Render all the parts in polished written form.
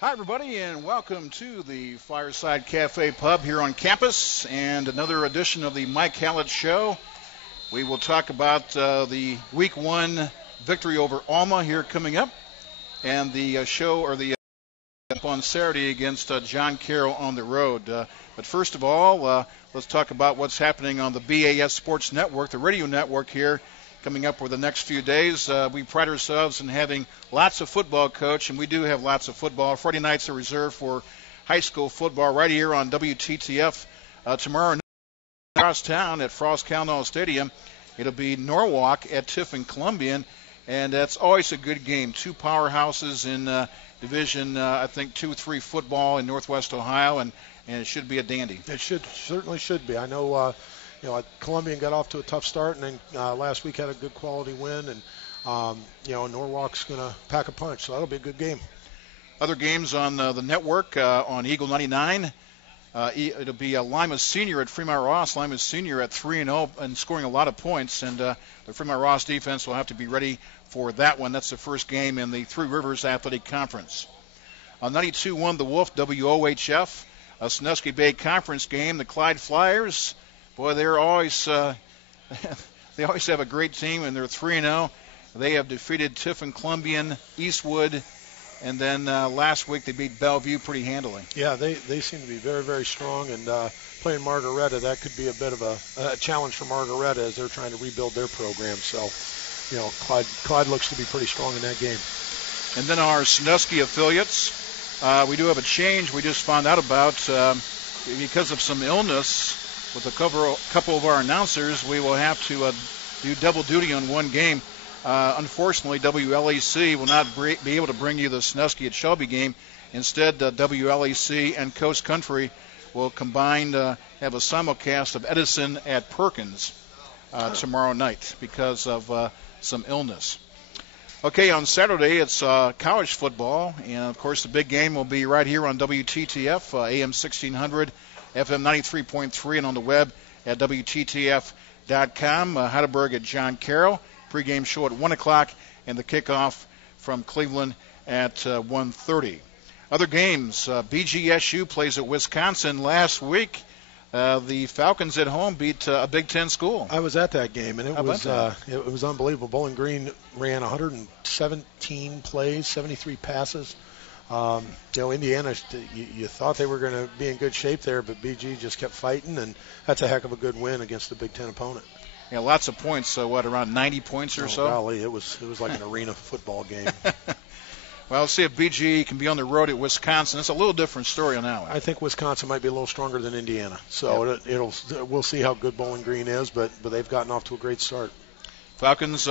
Hi, everybody, and welcome to the Fireside Cafe Pub here on campus and another edition of the Mike Hallett Show. We will talk about the Week 1 victory over Alma here coming up and the show or the up on Saturday against John Carroll on the road. But first of all, let's talk about what's happening on the BAS Sports Network, the radio network here coming up over the next few days. We pride ourselves in having lots of football, Coach, and we do have lots of football. Friday nights are reserved for high school football right here on WTTF. Tomorrow across town at Frost Calnall Stadium, it'll be Norwalk at Tiffin Columbian, and that's always a good game. Two powerhouses in Division, I think, 2-3 football in Northwest Ohio, and it should be a dandy. It certainly should be. I know Columbian got off to a tough start, and then last week had a good quality win, and Norwalk's going to pack a punch, so that'll be a good game. Other games on the network on Eagle 99. It'll be Lima Senior at Fremont Ross. Lima Senior at 3-0 and scoring a lot of points, and the Fremont Ross defense will have to be ready for that one. That's the first game in the Three Rivers Athletic Conference. On 92-1, the Wolf WOHF, a Sandusky Bay Conference game. The Clyde Flyers, boy, they're always they always have a great team, and they're 3-0. They have defeated Tiffin Columbian, Eastwood, and then last week they beat Bellevue pretty handily. Yeah, they seem to be very, very strong, and playing Margaretta, that could be a bit of a challenge for Margaretta as they're trying to rebuild their program. So, Clyde looks to be pretty strong in that game. And then our Sandusky affiliates, we do have a change we just found out about because of some illness. With a couple of our announcers, we will have to do double duty on one game. Unfortunately, WLEC will not be able to bring you the Sandusky at Shelby game. Instead, WLEC and Coast Country will combine have a simulcast of Edison at Perkins tomorrow night because of some illness. Okay, on Saturday it's college football, and of course the big game will be right here on WTTF, AM 1600, FM 93.3, and on the web at WTTF.com. Heidelberg at John Carroll. Pregame show at 1 o'clock, and the kickoff from Cleveland at 1:30. Other games, BGSU plays at Wisconsin last week. The Falcons at home beat a Big Ten school. I was at that game, and it was unbelievable. Bowling Green ran 117 plays, 73 passes. Indiana, you thought they were going to be in good shape there, but BG just kept fighting, and that's a heck of a good win against a Big Ten opponent. Yeah, lots of points. So around 90 points or so? Golly, it was like an arena football game. Well, let's see if BG can be on the road at Wisconsin. It's a little different story on that one. I think Wisconsin might be a little stronger than Indiana. So we'll see how good Bowling Green is, but they've gotten off to a great start. Falcons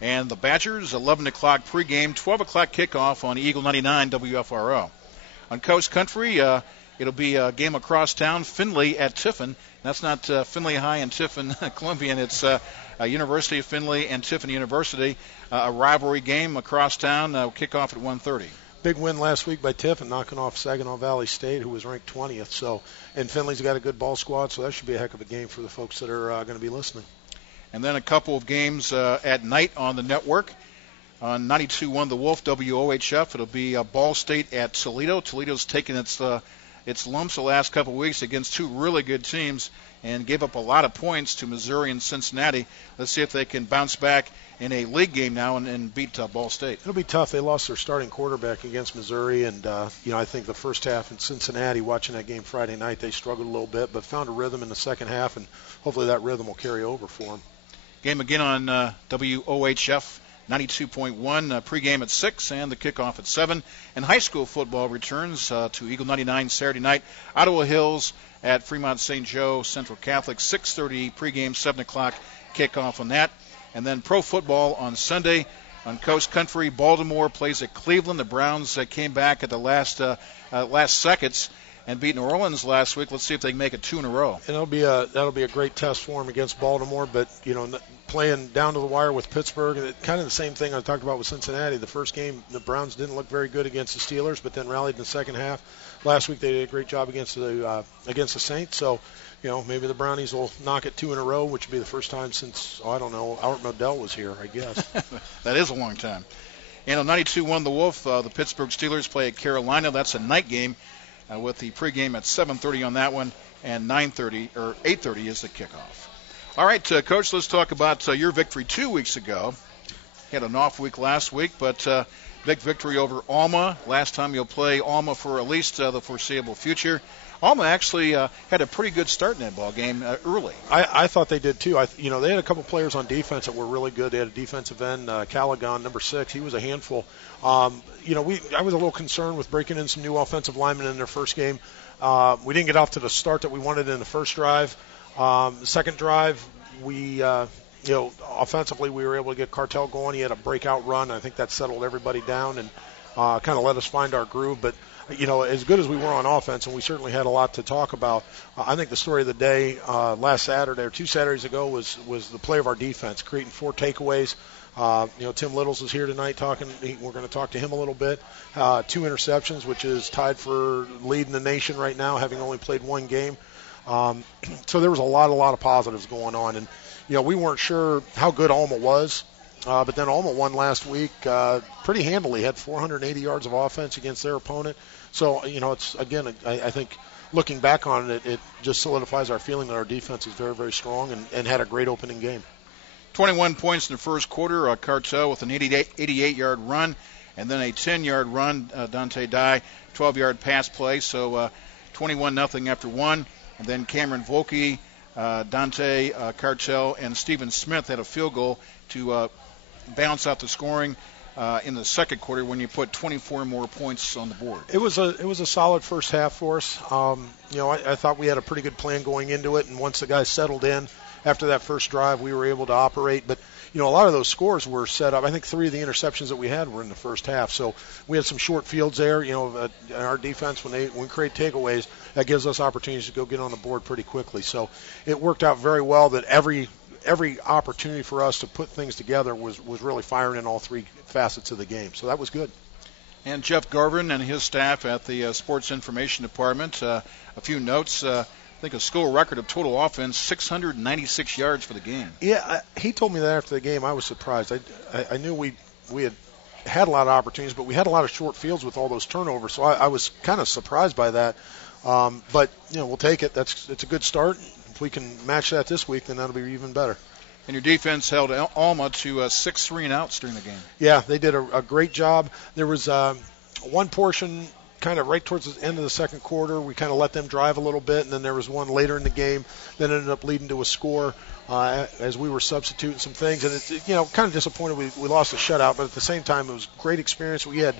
and the Badgers, 11 o'clock pregame, 12 o'clock kickoff on Eagle 99 WFRO. On Coast Country, it'll be a game across town, Findlay at Tiffin. That's not Findlay High and Tiffin Columbian. It's University of Findlay and Tiffin University. A rivalry game across town. Kickoff at 1:30. Big win last week by Tiffin, knocking off Saginaw Valley State, who was ranked 20th. And Findlay's got a good ball squad, so that should be a heck of a game for the folks that are going to be listening. And then a couple of games at night on the network. On 92.1, the Wolf WOHF, it'll be Ball State at Toledo. Toledo's taken its lumps the last couple of weeks against two really good teams and gave up a lot of points to Missouri and Cincinnati. Let's see if they can bounce back in a league game now and beat Ball State. It'll be tough. They lost their starting quarterback against Missouri, and I think the first half in Cincinnati, watching that game Friday night, they struggled a little bit, but found a rhythm in the second half, and hopefully that rhythm will carry over for them. Game again on WOHF 92.1, pregame at 6 and the kickoff at 7. And high school football returns to Eagle 99 Saturday night. Ottawa Hills at Fremont St. Joe Central Catholic, 6:30 pregame, 7 o'clock kickoff on that. And then pro football on Sunday on Coast Country. Baltimore plays at Cleveland. The Browns came back at the last seconds and beat New Orleans last week. Let's see if they can make it two in a row. And that'll be a great test for them against Baltimore. But playing down to the wire with Pittsburgh, kind of the same thing I talked about with Cincinnati. The first game, the Browns didn't look very good against the Steelers, but then rallied in the second half. Last week they did a great job against the Saints. So, maybe the Brownies will knock it two in a row, which would be the first time since Art Modell was here, I guess. That is a long time. And on 92-1 The Wolf, the Pittsburgh Steelers play at Carolina. That's a night game with the pregame at 7:30 on that one, and 9:30 or 8:30 is the kickoff. All right, Coach, let's talk about your victory 2 weeks ago. Had an off week last week, but big victory over Alma. Last time you'll play Alma for at least the foreseeable future. Alma actually had a pretty good start in that ball game early. I thought they did too. They had a couple players on defense that were really good. They had a defensive end, Callaghan, number 6. He was a handful. I was a little concerned with breaking in some new offensive linemen in their first game. We didn't get off to the start that we wanted in the first drive. The second drive, we offensively we were able to get Cartel going. He had a breakout run. I think that settled everybody down and kind of let us find our groove. But as good as we were on offense, and we certainly had a lot to talk about, I think the story of the day last Saturday or 2 Saturdays ago was the play of our defense, creating 4 takeaways. Tim Littles is here tonight talking. We're going to talk to him a little bit. 2 interceptions, which is tied for leading the nation right now, having only played 1 game. So there was a lot of positives going on, and we weren't sure how good Alma was. But then Alma won last week pretty handily, had 480 yards of offense against their opponent. So, it's, again, I think looking back on it, it just solidifies our feeling that our defense is very, very strong and had a great opening game. 21 points in the first quarter, Cartel with an 88-yard run, and then a 10-yard run, Dante Dye, 12-yard pass play. So 21-0 after 1. And then Cameron Volke, Dante Cartel, and Stephen Smith had a field goal to balance out the scoring in the second quarter when you put 24 more points on the board. It was a solid first half for us. I thought we had a pretty good plan going into it, and once the guys settled in after that first drive, we were able to operate. But a lot of those scores were set up. I think 3 of the interceptions that we had were in the first half. So we had some short fields there. Our defense, when we create takeaways, that gives us opportunities to go get on the board pretty quickly. So it worked out very well that every opportunity for us to put things together was really firing in all 3 facets of the game. So that was good. And Jeff Garvin and his staff at the Sports Information Department, a few notes. I think a school record of total offense, 696 yards for the game. Yeah, he told me that after the game. I was surprised. I knew we had a lot of opportunities, but we had a lot of short fields with all those turnovers. So I was kind of surprised by that. But we'll take it. It's a good start. If we can match that this week, then that'll be even better. And your defense held Alma to 6 3-and-outs during the game. Yeah, they did a great job. There was one portion kind of right towards the end of the second quarter. We kind of let them drive a little bit, and then there was one later in the game that ended up leading to a score as we were substituting some things. And it's kind of disappointed we lost a shutout, but at the same time it was a great experience. We had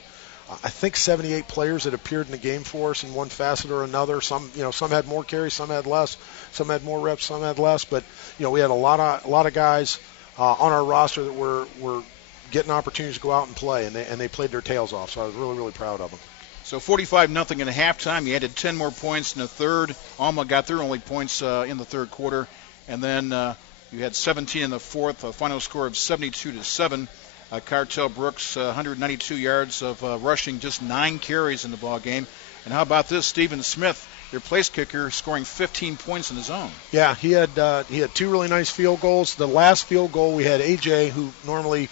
I think 78 players that appeared in the game for us in one facet or another. Some had more carries, some had less, some had more reps, some had less. But we had a lot of guys on our roster that were getting opportunities to go out and play, and they played their tails off. So I was really, really proud of them. So 45-0 in the halftime. You added 10 more points in the third. Alma got their only points in the third quarter, and then you had 17 in the fourth. A final score of 72-7. Cartel Brooks, 192 yards of rushing, just 9 carries in the ball game. And how about this, Stephen Smith, your place kicker, scoring 15 points in his own. Yeah, he had 2 really nice field goals. The last field goal we had AJ, who normally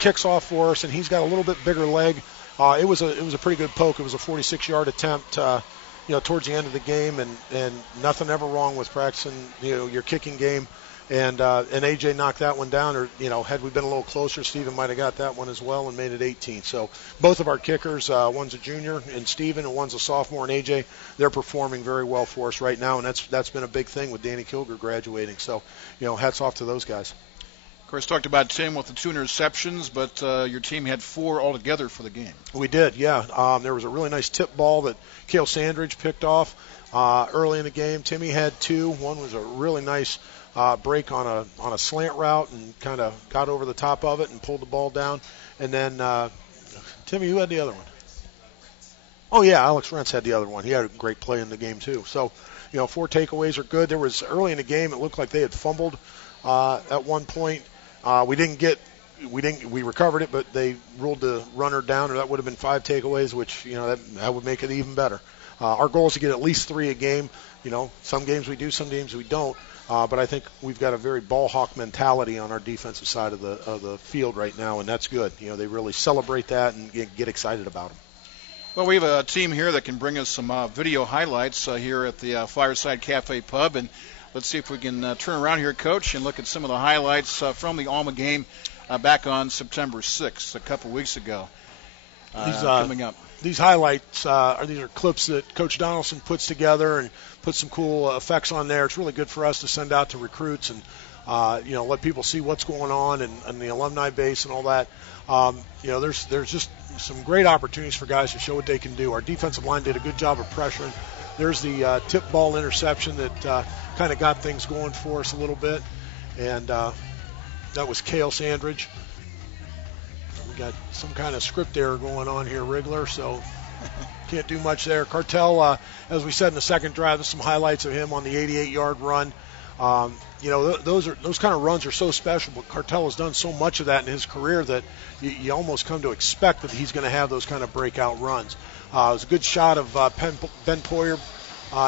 kicks off for us, and he's got a little bit bigger leg. It was a pretty good poke. It was a 46-yard attempt, towards the end of the game, and nothing ever wrong with practicing your kicking game. And AJ knocked that one down, or had we been a little closer, Steven might have got that one as well and made it 18. So both of our kickers, one's a junior in Steven and one's a sophomore in AJ, they're performing very well for us right now, and that's been a big thing with Danny Kilger graduating. So hats off to those guys. Of course, talked about Tim with the 2 interceptions, but your team had 4 altogether for the game. We did, yeah. There was a really nice tip ball that Cale Sandridge picked off early in the game. Timmy had 2. One was a really nice break on a slant route and kind of got over the top of it and pulled the ball down. And then, Timmy, who had the other one? Oh, yeah, Alex Rentz had the other one. He had a great play in the game, too. So, 4 takeaways are good. There was early in the game, it looked like they had fumbled at one point. We recovered it, but they ruled the runner down, or that would have been 5 takeaways, which, that would make it even better. Our goal is to get at least 3 a game. Some games we do, some games we don't. But I think we've got a very ball hawk mentality on our defensive side of the field right now, and that's good. They really celebrate that and get excited about them. Well, we have a team here that can bring us some video highlights here at the Fireside Cafe Pub, and let's see if we can turn around here, Coach, and look at some of the highlights from the Alma game back on September 6th, a couple weeks ago. Coming up. These highlights these are clips that Coach Donaldson puts together and puts some cool effects on there. It's really good for us to send out to recruits and let people see what's going on and the alumni base and all that. There's just some great opportunities for guys to show what they can do. Our defensive line did a good job of pressuring. There's the tip ball interception that kind of got things going for us a little bit, and that was Cale Sandridge. We got some kind of script error going on here, Wriggler, so can't do much there. Cartel, as we said in the second drive, there's some highlights of him on the 88-yard run. Those kind of runs are so special, but Cartel has done so much of that in his career that you almost come to expect that he's going to have those kind of breakout runs. It was a good shot of Ben Poyer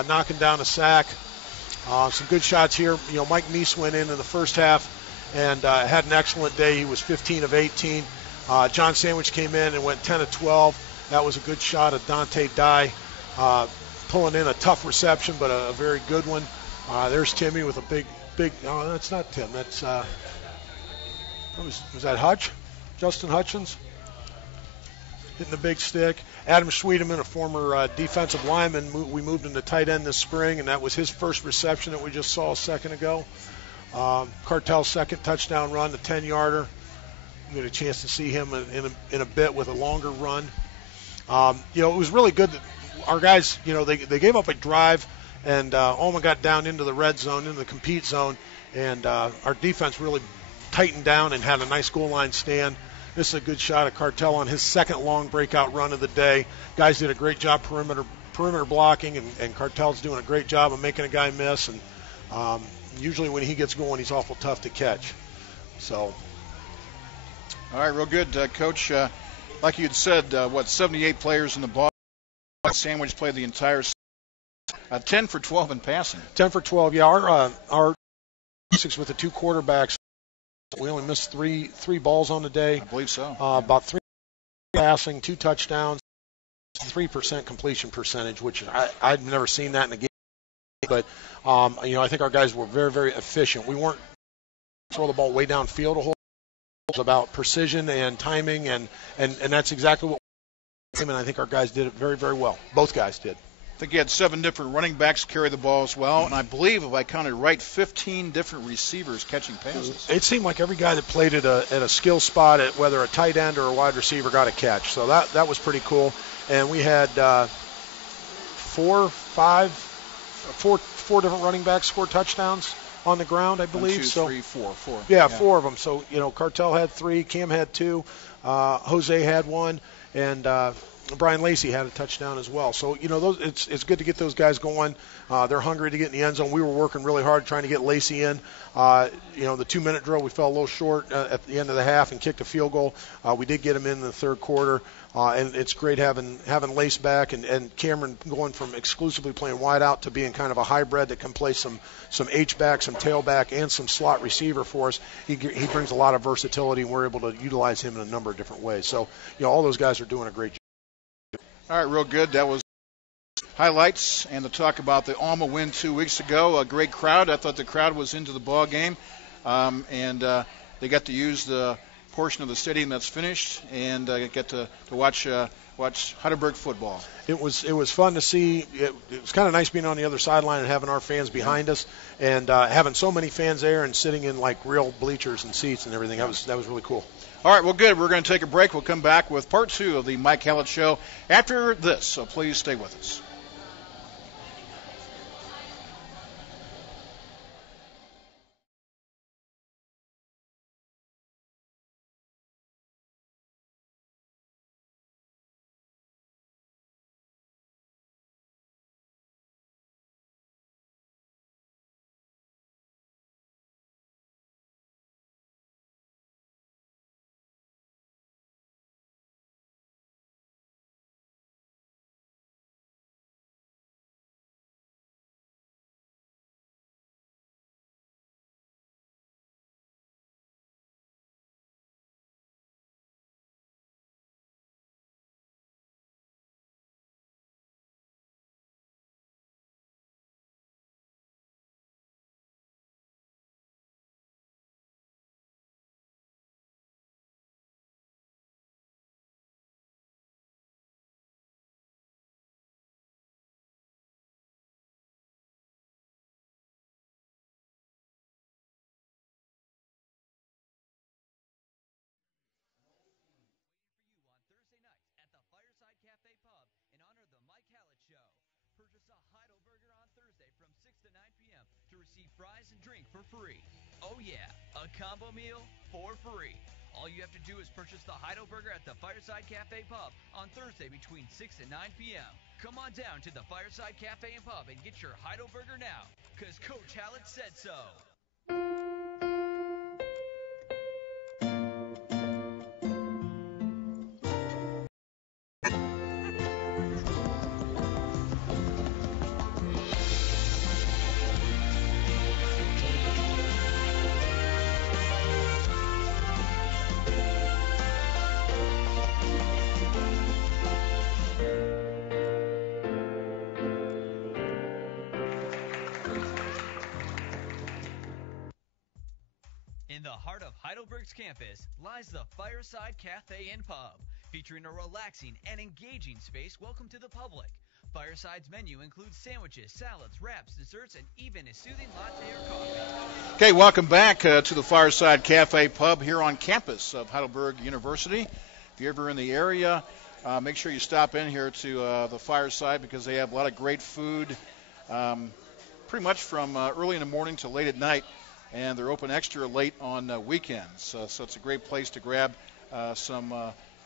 knocking down a sack. Some good shots here. Mike Meese went in the first half and had an excellent day. He was 15 of 18. John Sandwich came in and went 10 of 12. That was a good shot of Dante Dye pulling in a tough reception, but a very good one. There's Timmy with a big. Oh, that's not Tim. That's was that Hutch? Justin Hutchins hitting the big stick. Adam Schwedeman, a former defensive lineman, we moved him to tight end this spring, and that was his first reception that we just saw a second ago. Cartel's second touchdown run, the 10-yarder. We get a chance to see him in a bit with a longer run. It was really good that our guys, they gave up a drive. And Alma got down into the red zone, into the compete zone, and our defense really tightened down and had a nice goal line stand. This is a good shot of Cartel on his second long breakout run of the day. Guys did a great job perimeter blocking, and Cartel's doing a great job of making a guy miss. And usually when he gets going, he's awful tough to catch. So. All right, real good, Coach. Like you had said, 78 players in the ball. Sandwich played the entire 10 for 12 in passing. 10 for 12, yeah. Our six with the two quarterbacks, we only missed three balls on the day. I believe so. About 3 passing, 2 touchdowns, 3% completion percentage, which I've never seen that in a game. But, I think our guys were very, very efficient. We weren't throw the ball way downfield a whole. It was about precision and timing, and that's exactly what we did. And I think our guys did it very, very well. Both guys did. I think you had 7 different running backs carry the ball as well, and I believe, if I counted right, 15 different receivers catching passes. It seemed like every guy that played at a skill spot, at whether a tight end or a wide receiver, got a catch. So that was pretty cool. And we had 4 different running backs score touchdowns on the ground, I believe. 1, 2, 3, 4. Yeah, 4 of them. So Cartel had 3, Cam had 2, Jose had 1, and Brian Lacey had a touchdown as well. So, it's good to get those guys going. They're hungry to get in the end zone. We were working really hard trying to get Lacey in. The 2-minute drill, we fell a little short at the end of the half and kicked a field goal. We did get him in the third quarter, and it's great having Lace back and Cameron going from exclusively playing wide out to being kind of a hybrid that can play some H-back, some tailback, and some slot receiver for us. He brings a lot of versatility, and we're able to utilize him in a number of different ways. So, all those guys are doing a great job. All right, real good. That was highlights and the talk about the Alma win 2 weeks ago. A great crowd. I thought the crowd was into the ball game, and they got to use the portion of the stadium that's finished and get to watch Heidelberg football. It was fun to see. It was kind of nice being on the other sideline and having our fans behind us, and having so many fans there and sitting in like real bleachers and seats and everything. That was really cool. All right, well, good. We're going to take a break. We'll come back with part 2 of the Mike Hallett Show after this, so please stay with us. tasty fries and drink for free. Oh yeah, a combo meal for free. All you have to do is purchase the Heidelberger at the Fireside Cafe Pub on Thursday between 6 and 9 p.m. Come on down to the Fireside Cafe and Pub and get your Heidelberger now, because Coach Hallett said so. In the heart of Heidelberg's campus lies the Fireside Cafe and Pub, featuring a relaxing and engaging space welcome to the public. Fireside's menu includes sandwiches, salads, wraps, desserts, and even a soothing latte or coffee. Okay, welcome back to the Fireside Cafe Pub here on campus of Heidelberg University. If you're ever in the area, make sure you stop in here to the Fireside, because they have a lot of great food, pretty much from early in the morning to late at night. And they're open extra late on weekends. So it's a great place to grab some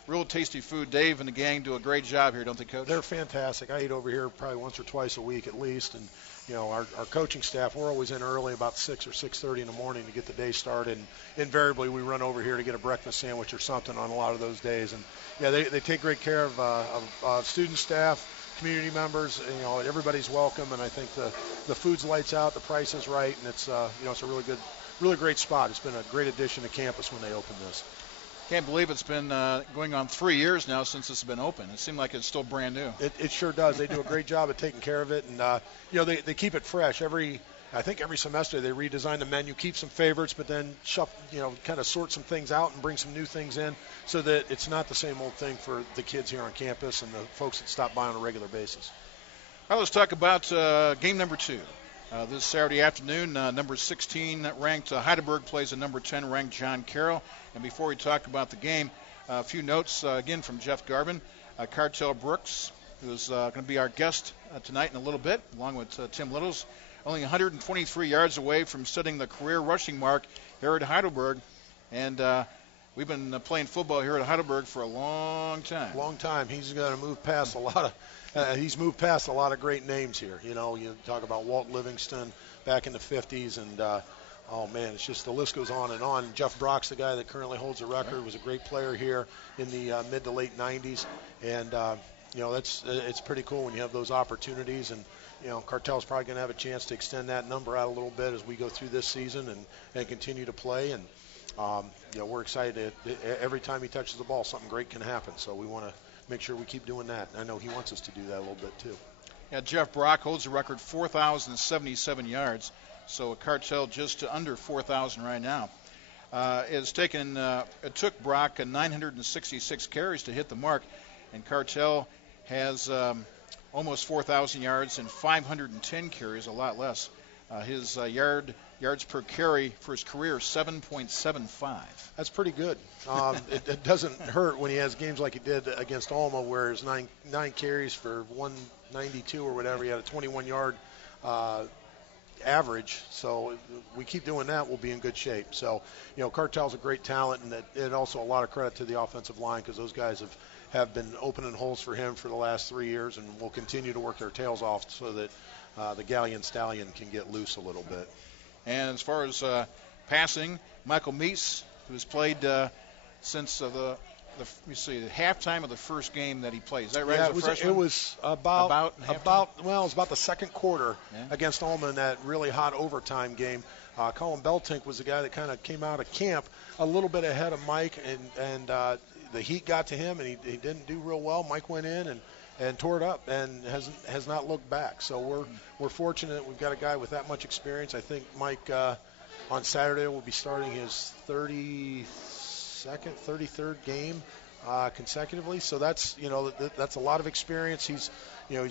real tasty food. Dave and the gang do a great job here, don't they, Coach? They're fantastic. I eat over here probably once or twice a week at least. And, you know, our coaching staff, we're always in early, about 6 or 6:30 in the morning to get the day started. And invariably, we run over here to get a breakfast sandwich or something on a lot of those days. And, yeah, they take great care of student staff, community members. You know, everybody's welcome, and I think the food's lights out, the price is right, and it's it's a really great spot. It's been a great addition to campus when they opened this. Can't believe it's been going on 3 years now since it's been open. It seemed like it's still brand new. It sure does. They do a great job at taking care of it, and they keep it fresh. I think every semester they redesign the menu, keep some favorites, but then kind of sort some things out and bring some new things in, so that it's not the same old thing for the kids here on campus and the folks that stop by on a regular basis. Well, let's talk about game number 2. This Saturday afternoon, number 16 ranked Heidelberg plays a number 10 ranked John Carroll. And before we talk about the game, a few notes again from Jeff Garvin. Cartel Brooks, who's going to be our guest tonight in a little bit, along with Tim Littles, only 123 yards away from setting the career rushing mark here at Heidelberg. And we've been playing football here at Heidelberg for a long time. Long time. He's going to move past a lot of he's moved past a lot of great names here. You know, you talk about Walt Livingston back in the 50s, and oh man, it's just the list goes on and on. Jeff Brock's the guy that currently holds the record. Was a great player here in the mid to late 90s, and it's pretty cool when you have those opportunities. And Cartel's probably going to have a chance to extend that number out a little bit as we go through this season and continue to play. And we're excited. Every time he touches the ball, something great can happen. So we want to make sure we keep doing that. I know he wants us to do that a little bit too. Yeah, Jeff Brock holds the record, 4,077 yards. So a Cartel just under 4,000 right now. It took Brock 966 carries to hit the mark, and Cartel has almost 4,000 yards and 510 carries, a lot less. His yards per carry for his career, 7.75. That's pretty good. It doesn't hurt when he has games like he did against Alma, where his nine carries for 192 or whatever. He had a 21-yard average. So if we keep doing that, we'll be in good shape. So, Cartel's a great talent, and also a lot of credit to the offensive line, because those guys have been opening holes for him for the last 3 years, and will continue to work their tails off so that the Galleon Stallion can get loose a little bit. And as far as passing, Michael Meese, who's played since the halftime of the first game that he played. Is that right? Yeah, as a freshman? It was about the second quarter against Alma in that really hot overtime game. Colin Beltink was the guy that kind of came out of camp a little bit ahead of Mike, and the heat got to him, and he didn't do real well. Mike went in and tore it up, and has not looked back. So we're fortunate we've got a guy with that much experience. I think Mike on Saturday will be starting his 33rd game consecutively. So that's that's a lot of experience. He's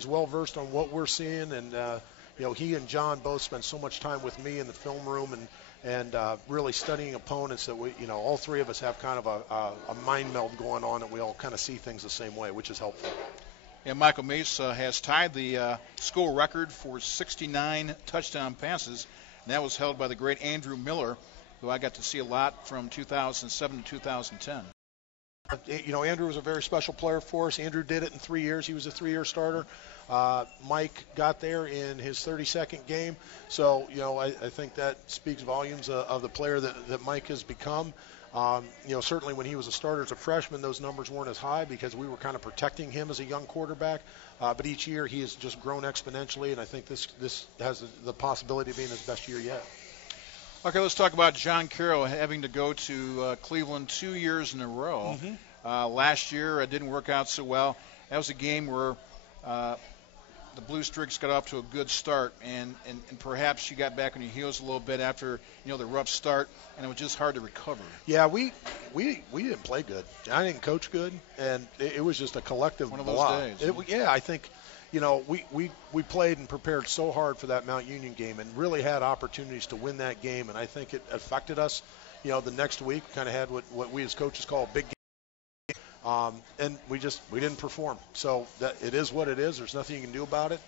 well versed on what we're seeing, and he and John both spend so much time with me in the film room and really studying opponents that we all three of us have kind of a mind meld going on, and we all kind of see things the same way, which is helpful. And Michael Meese has tied the school record for 69 touchdown passes. and that was held by the great Andrew Miller, who I got to see a lot from 2007 to 2010. Andrew was a very special player for us. Andrew did it in 3 years. He was a 3-year starter. Mike got there in his 32nd game. So, I think that speaks volumes of the player that Mike has become. Certainly when he was a starter as a freshman, those numbers weren't as high because we were kind of protecting him as a young quarterback. But each year he has just grown exponentially, and I think this has the possibility of being his best year yet. Okay, let's talk about John Carroll having to go to Cleveland 2 years in a row. Mm-hmm. Last year it didn't work out so well. That was a game where the Blue Streaks got off to a good start, and perhaps you got back on your heels a little bit after the rough start, and it was just hard to recover. Yeah, we didn't play good. I didn't coach good, and it was just a collective one of those blah. days. I think we played and prepared so hard for that Mount Union game and really had opportunities to win that game, and I think it affected us. The next week kind of had what we as coaches call a big game. And we didn't perform. So that it is what it is. There's nothing you can do about it.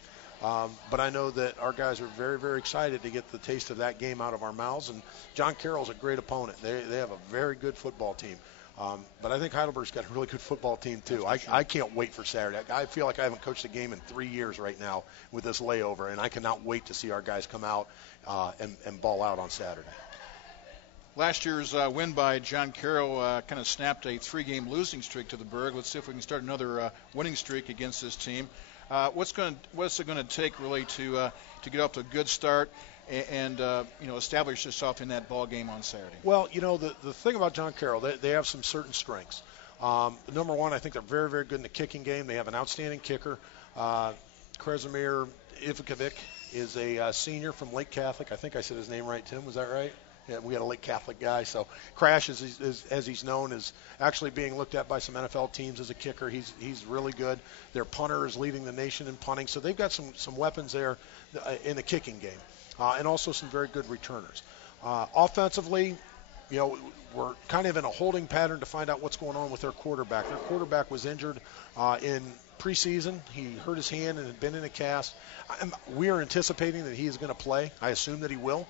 But I know that our guys are very, very excited to get the taste of that game out of our mouths. And John Carroll's a great opponent. They have a very good football team. But I think Heidelberg's got a really good football team, too. I can't wait for Saturday. I feel like I haven't coached a game in 3 years right now with this layover, and I cannot wait to see our guys come out and ball out on Saturday. Last year's win by John Carroll kind of snapped a 3-game losing streak to the Berg. Let's see if we can start another winning streak against this team. What's it going to take really to get off to a good start and establish yourself in that ball game on Saturday? Well, the thing about John Carroll, they have some certain strengths. Number one, I think they're very, very good in the kicking game. They have an outstanding kicker. Krasimir Ivkovic is a senior from Lake Catholic. I think I said his name right, Tim. Was that right? Yeah, we got a Lake Catholic guy. So Crash, as he's known, is actually being looked at by some NFL teams as a kicker. He's really good. Their punter is leading the nation in punting. So they've got some weapons there in the kicking game, and also some very good returners. Offensively, we're kind of in a holding pattern to find out what's going on with their quarterback. Their quarterback was injured in preseason. He hurt his hand and had been in a cast. We are anticipating that he is going to play. I assume that he will.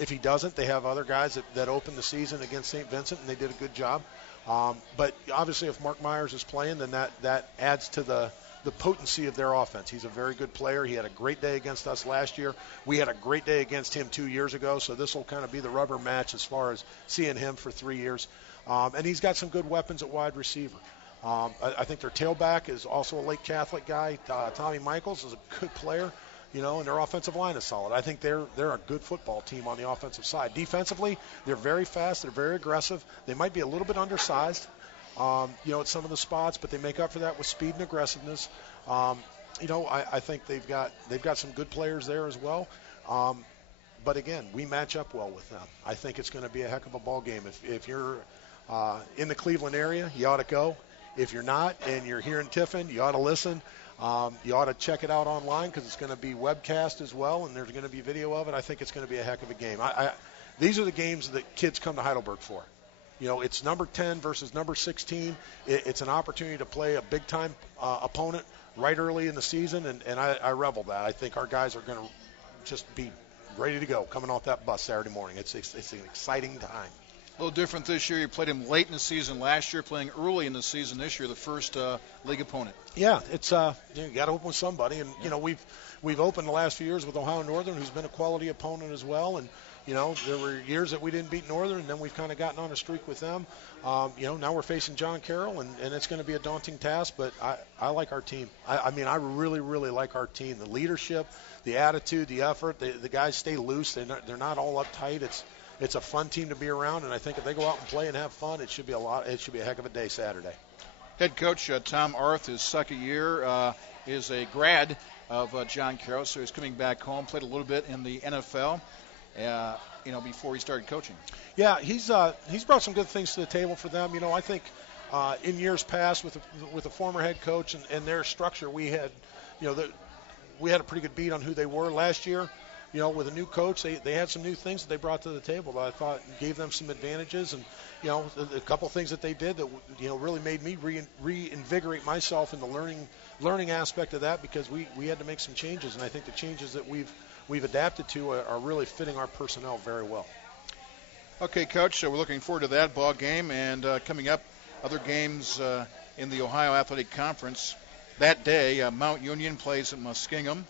If he doesn't, they have other guys that opened the season against St. Vincent, and they did a good job. But obviously, if Mark Myers is playing, then that adds to the potency of their offense. He's a very good player. He had a great day against us last year. We had a great day against him 2 years ago, so this will kind of be the rubber match as far as seeing him for 3 years. And he's got some good weapons at wide receiver. I think their tailback is also a Lake Catholic guy. Tommy Michaels is a good player. And their offensive line is solid. I think they're a good football team on the offensive side. Defensively, they're very fast. They're very aggressive. They might be a little bit undersized, at some of the spots, but they make up for that with speed and aggressiveness. I think they've got some good players there as well. But again, we match up well with them. I think it's going to be a heck of a ball game. If you're in the Cleveland area, you ought to go. If you're not and you're here in Tiffin, you ought to listen. You ought to check it out online because it's going to be webcast as well, and there's going to be video of it. I think it's going to be a heck of a game. These are the games that kids come to Heidelberg for. It's number 10 versus number 16. It's an opportunity to play a big-time opponent right early in the season, and I revel that. I think our guys are going to just be ready to go coming off that bus Saturday morning. It's an exciting time. A little different this year. You played him late in the season last year, playing early in the season this year, the first league opponent. Yeah, it's you got to open with somebody, and we've opened the last few years with Ohio Northern, who's been a quality opponent as well, and there were years that we didn't beat Northern, and then we've kind of gotten on a streak with them. Now we're facing John Carroll, and it's going to be a daunting task, but I like our team. I really, really like our team. The leadership, the attitude, the effort. The guys stay loose. They're not all uptight. It's a fun team to be around, and I think if they go out and play and have fun, it should be a heck of a day Saturday. Head coach Tom Arth, his second year, is a grad of John Carroll, so he's coming back home. Played a little bit in the NFL, before he started coaching. Yeah, he's brought some good things to the table for them. I think in years past with a former head coach and their structure, we had a pretty good beat on who they were. Last year, with a new coach, they had some new things that they brought to the table that I thought gave them some advantages. And, a couple things that they did that, really made me reinvigorate myself in the learning aspect of that because we had to make some changes. And I think the changes that we've we've adapted to are really fitting our personnel very well. Okay, Coach, so we're looking forward to that ball game, and coming up, other games in the Ohio Athletic Conference. That day, Mount Union plays at Muskingum,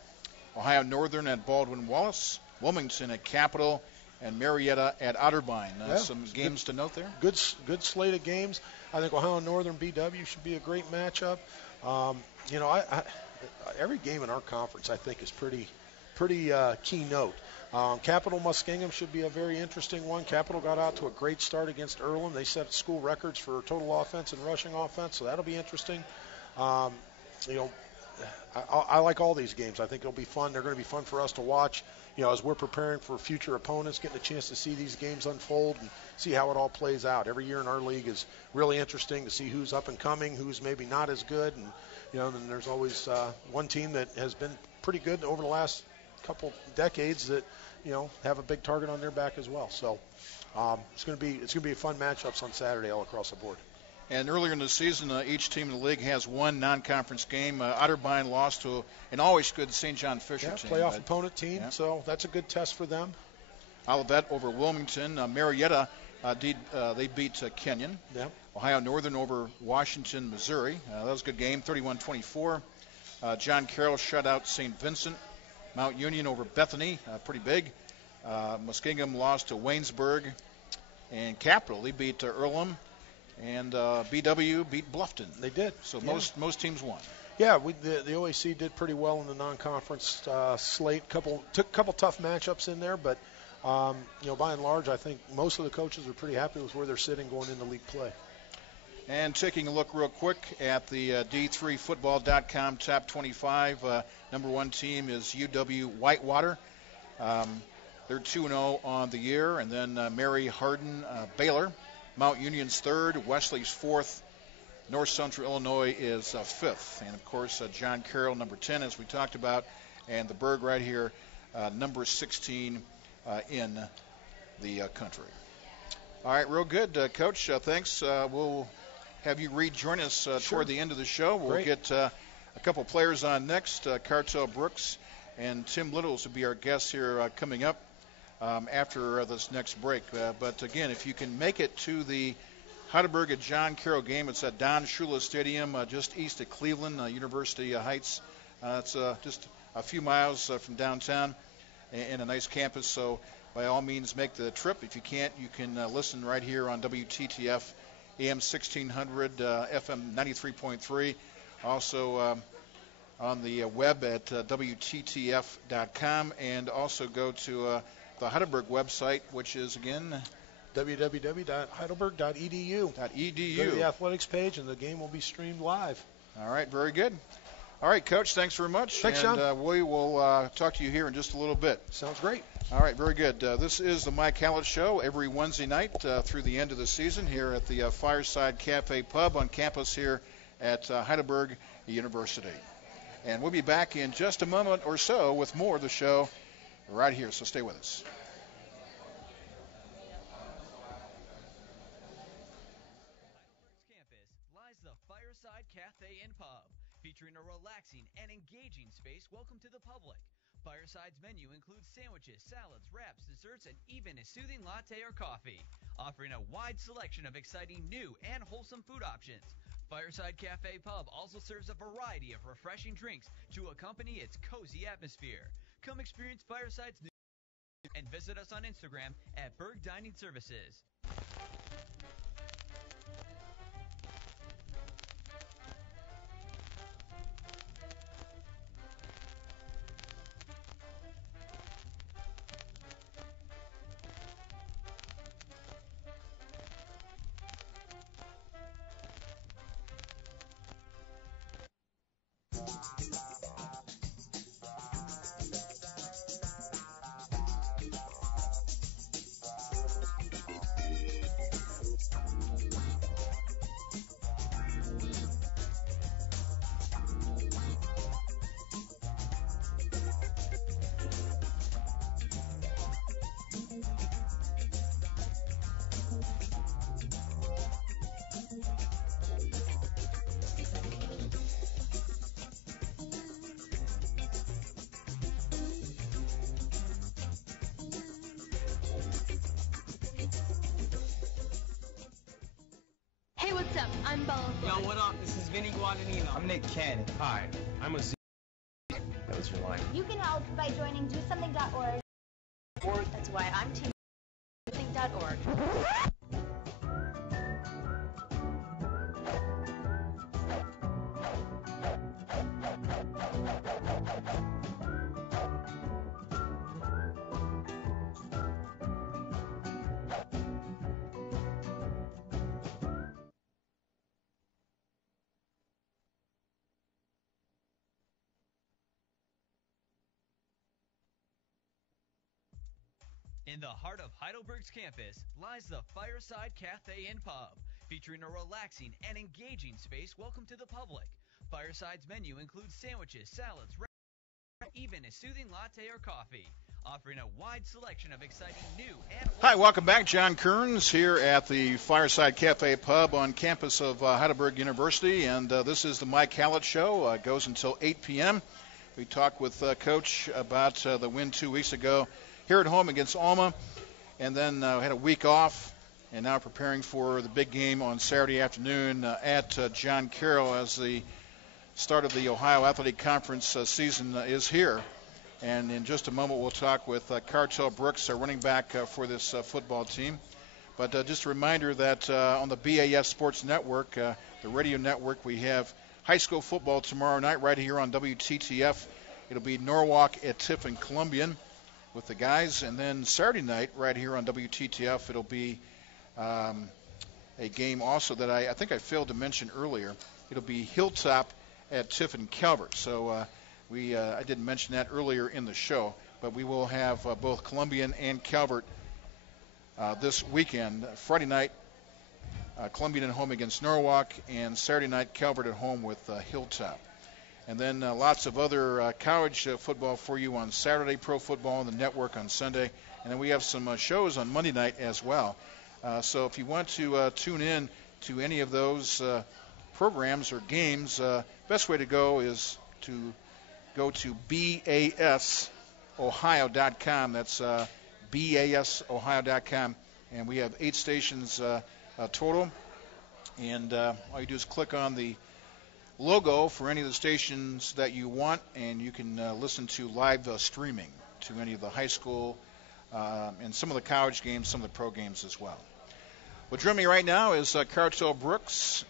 Ohio Northern at Baldwin-Wallace, Wilmington at Capital, and Marietta at Otterbein. Some games to note there? Good slate of games. I think Ohio Northern BW should be a great matchup. Every game in our conference, I think, is pretty keynote. Capital Muskingum should be a very interesting one. Capital got out to a great start against Earlham. They set school records for total offense and rushing offense, so that'll be interesting. I like all these games. I think it'll be fun. They're going to be fun for us to watch, as we're preparing for future opponents, getting a chance to see these games unfold and see how it all plays out. Every year in our league is really interesting to see who's up and coming, who's maybe not as good, and then there's always one team that has been pretty good over the last couple decades that have a big target on their back as well. So it's going to be fun matchups on Saturday all across the board. And earlier in the season, each team in the league has one non-conference game. Otterbein lost to an always good St. John Fisher team. Playoff opponent team, so that's a good test for them. Olivet over Wilmington. Marietta, they beat Kenyon. Yeah. Ohio Northern over Washington, Missouri. That was a good game, 31-24. John Carroll shut out St. Vincent. Mount Union over Bethany, pretty big. Muskingum lost to Waynesburg. And Capital, they beat Earlham. And BW beat Bluffton. They did. So most teams won. Yeah, the OAC did pretty well in the non-conference slate. Took a couple tough matchups in there, but by and large, I think most of the coaches are pretty happy with where they're sitting going into league play. And taking a look real quick at the D3Football.com top 25, number one team is UW Whitewater. They're 2-0 on the year, and then Mary Hardin Baylor. Mount Union's third, Wesley's fourth, North Central Illinois is fifth, and of course John Carroll number 10 as we talked about, and the Berg right here number 16 in the country. All right, real good, Coach. Thanks. We'll have you rejoin us toward the end of the show. We'll get a couple players on next. Cartel Brooks and Tim Littles will be our guests here coming up after this next break. But again, if you can make it to the Heidelberg at John Carroll game, it's at Don Shula Stadium just east of Cleveland, University Heights. It's just a few miles from downtown and a nice campus. So by all means, make the trip. If you can't, you can listen right here on WTTF, AM 1600, FM 93.3. Also on the web at WTTF.com, and also go to the Heidelberg website, which is, again, www.heidelberg.edu. Go to the athletics page, and the game will be streamed live. All right, very good. All right, Coach, thanks very much. Thanks, Sean. And we will talk to you here in just a little bit. Sounds great. All right, very good. This is the Mike Hallett Show every Wednesday night through the end of the season here at the Fireside Cafe Pub on campus here at Heidelberg University. And we'll be back in just a moment or so with more of the show right here, so stay with us. Heidelberg's campus lies the Fireside Cafe and Pub, featuring a relaxing and engaging space welcome to the public. Fireside's menu includes sandwiches, salads, wraps, desserts, and even a soothing latte or coffee, offering a wide selection of exciting new and wholesome food options. Fireside Cafe Pub also serves a variety of refreshing drinks to accompany its cozy atmosphere. Come experience Fireside's new and visit us on Instagram at Berg Dining Services. I'm both. Yo, what up? This is Vinny Guadagnino. I'm Nick Cannon. Hi, I'm a Z. That was your line. You can help by joining DoSomething.org. That's why I'm team DoSomething.org. In the heart of Heidelberg's campus lies the Fireside Cafe and Pub, featuring a relaxing and engaging space welcome to the public. Fireside's menu includes sandwiches, salads, even a soothing latte or coffee, offering a wide selection of exciting new and old. Hi, welcome back. John Kearns here at the Fireside Cafe Pub on campus of Heidelberg University, and this is the Mike Hallett Show. It goes until 8 p.m. We talked with Coach about the win 2 weeks ago here at home against Alma, and then had a week off, and now preparing for the big game on Saturday afternoon at John Carroll as the start of the Ohio Athletic Conference season is here. And in just a moment, we'll talk with Cartel Brooks, running back for this football team. But just a reminder that on the BAS Sports Network, the radio network, we have high school football tomorrow night right here on WTTF. It'll be Norwalk at Tiffin Columbian with the guys. And then Saturday night right here on WTTF, it'll be a game also that I think I failed to mention earlier. It'll be Hilltop at Tiffin Calvert. So I didn't mention that earlier in the show, but we will have both Columbian and Calvert this weekend. Friday night, Columbian at home against Norwalk, and Saturday night, Calvert at home with Hilltop. And then lots of other college football for you on Saturday, pro football on the network on Sunday. And then we have some shows on Monday night as well. So if you want to tune in to any of those programs or games, best way to go is to go to basohio.com. That's basohio.com. And we have 8 stations total. And all you do is click on the logo for any of the stations that you want, and you can listen to live streaming to any of the high school and some of the college games, some of the pro games as well. Well, joining me right now is Cartel Brooks